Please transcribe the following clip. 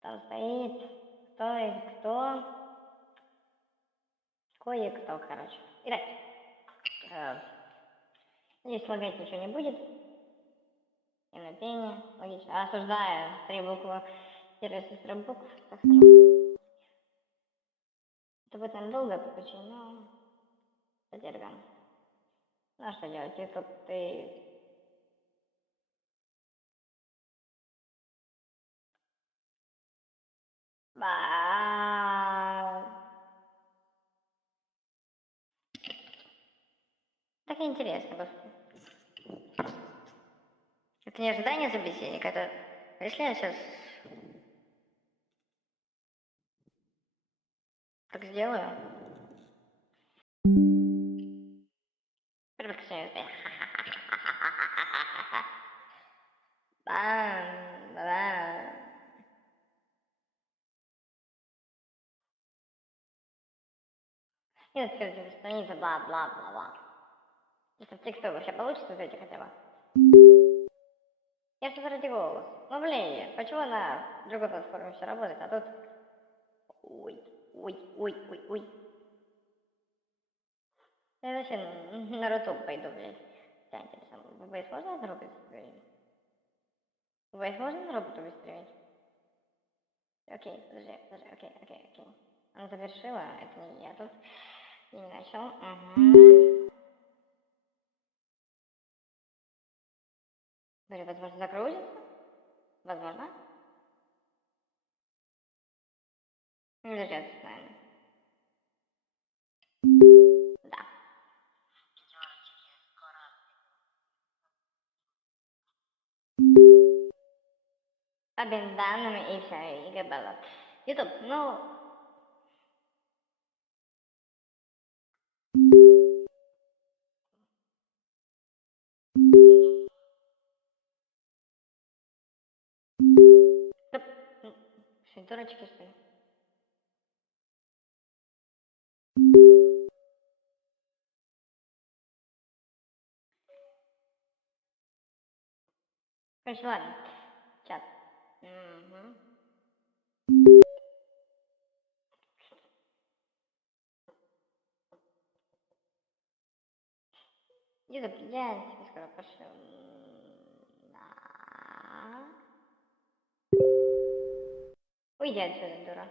Там стоит кто и кто. Кое-кто, короче. Итак, здесь лагать ничего не будет. И на пение. Логично. Осуждаю 3 буквы. Сервис из 3 букв. Так скажем. Это будет, наверное, долго получить, но... Задерган. Ну а что делать? YouTube, ты... Так интересно, господи. Это не ожидание собеседника, это... Если я сейчас... Так сделаю. Предпочтение. И вот все страница, бла-бла-бла-бла. Если в текстовых вообще получится зайти хотя бы. Я что-то ради голос. Ну блин, почему на другой платформе все работает, а тут... Ой. Я вообще на Рутуб пойду, блядь. Да, интересно, в ВС можно на роботе стримить? В ВС можно на роботе стримить? Окей, подожди, окей. Она завершила, это не я тут. И не начал. Угу. Подожди, возможно, загрузится? Возможно? Не дождется, наверное. Да. Обмен данными и все, и габела. Ютуб, ну... Что, дурачки, что ли? Короче, ладно. Чат. Угу. Ютуб, я тебе скоро пошлю. Да. Уйди отсюда, дура.